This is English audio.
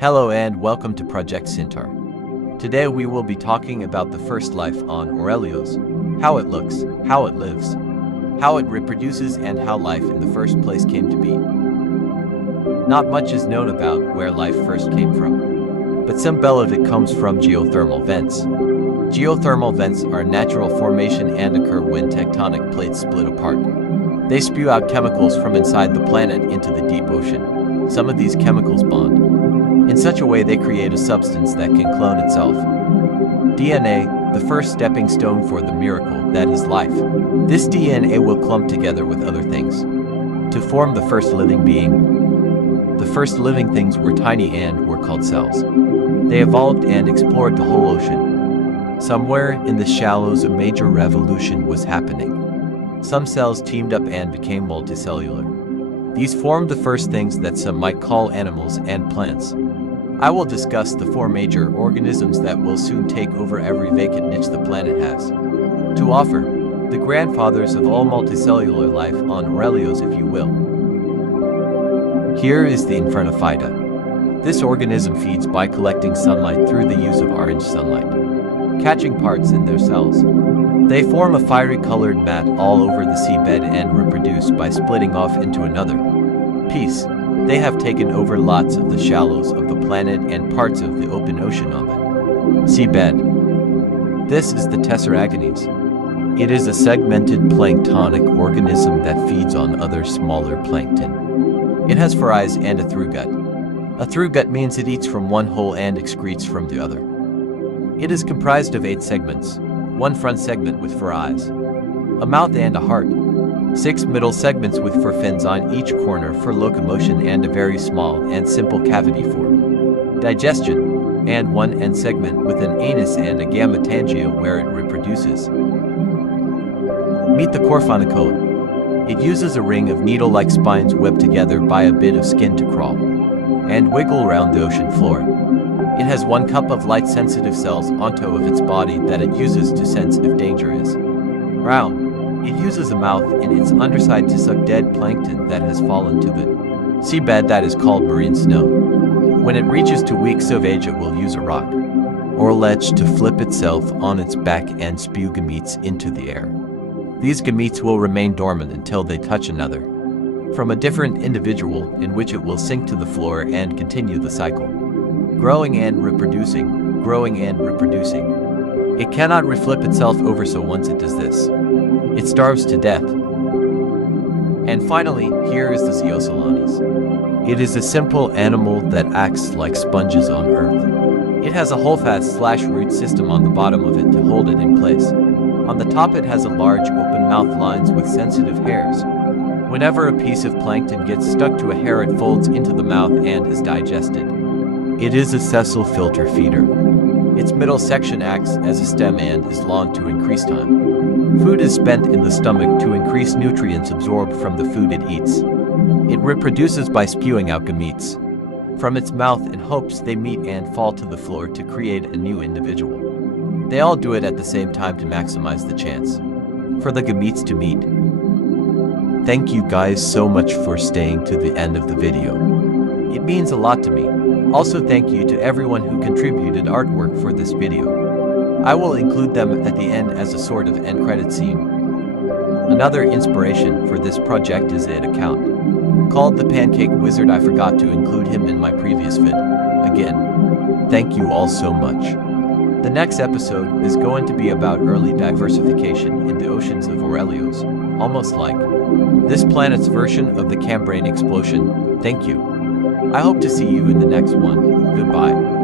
Hello and welcome to Project Syntar. Today we will be talking about the first life on Aurelios, how it looks, how it lives, how it reproduces, and how life in the first place came to be. Not much is known about where life first came from, but some of it comes from geothermal vents. Geothermal vents are a natural formation and occur when tectonic plates split apart. They spew out chemicals from inside the planet into the deep ocean. Some of these chemicals bond. In such a way they create a substance that can clone itself. DNA, the first stepping stone for the miracle that is life. This DNA will clump together with other things to form the first living being. The first living things were tiny and were called cells. They evolved and explored the whole ocean. Somewhere in the shallows a major revolution was happening. Some cells teamed up and became multicellular. These formed the first things that some might call animals and plants. I will discuss the four major organisms that will soon take over every vacant niche the planet has to offer, the grandfathers of all multicellular life on Aurelios, if you will. Here is the Infernophyta. This organism feeds by collecting sunlight through the use of orange sunlight, catching parts in their cells. They form a fiery-colored mat all over the seabed and reproduce by splitting off into another piece. They have taken over lots of the shallows of the planet and parts of the open ocean on the seabed. This is the Tesseragonese. It is a segmented planktonic organism that feeds on other smaller plankton. It has 4 eyes and a through gut. A through gut means it eats from one hole and excretes from the other. It is comprised of 8 segments. 1 front segment with 4 eyes, a mouth and a heart, 6 middle segments with 4 fins on each corner for locomotion and a very small and simple cavity for digestion, and 1 end segment with an anus and a gammatangia where it reproduces. Meet the Corphonicola. It uses a ring of needle-like spines webbed together by a bit of skin to crawl and wiggle around the ocean floor. It has 1 cup of light-sensitive cells on top of its body that it uses to sense if danger is around. It uses a mouth in its underside to suck dead plankton that has fallen to the seabed that is called marine snow. When it reaches to weak age, it will use a rock or ledge to flip itself on its back and spew gametes into the air. These gametes will remain dormant until they touch another from a different individual, in which it will sink to the floor and continue the cycle. Growing and reproducing, growing and reproducing. It cannot reflip itself over, so once it does this, it starves to death. And finally, here is the Zeosolanes. It is a simple animal that acts like sponges on Earth. It has a holdfast/root system on the bottom of it to hold it in place. On the top it has a large open mouth lines with sensitive hairs. Whenever a piece of plankton gets stuck to a hair, it folds into the mouth and is digested. It is a sessile filter feeder. Its middle section acts as a stem and is long to increase time. Food is spent in the stomach to increase nutrients absorbed from the food it eats. It reproduces by spewing out gametes from its mouth in hopes they meet and fall to the floor to create a new individual. They all do it at the same time to maximize the chance for the gametes to meet. Thank you guys so much for staying to the end of the video. It means a lot to me. Also, thank you to everyone who contributed artwork for this video. I will include them at the end as a sort of end credit scene. Another inspiration for this project is an account called the Pancake Wizard. I forgot to include him in my previous vid. Again, thank you all so much. The next episode is going to be about early diversification in the oceans of Aurelios, almost like this planet's version of the Cambrian explosion. Thank you. I hope to see you in the next one. Goodbye.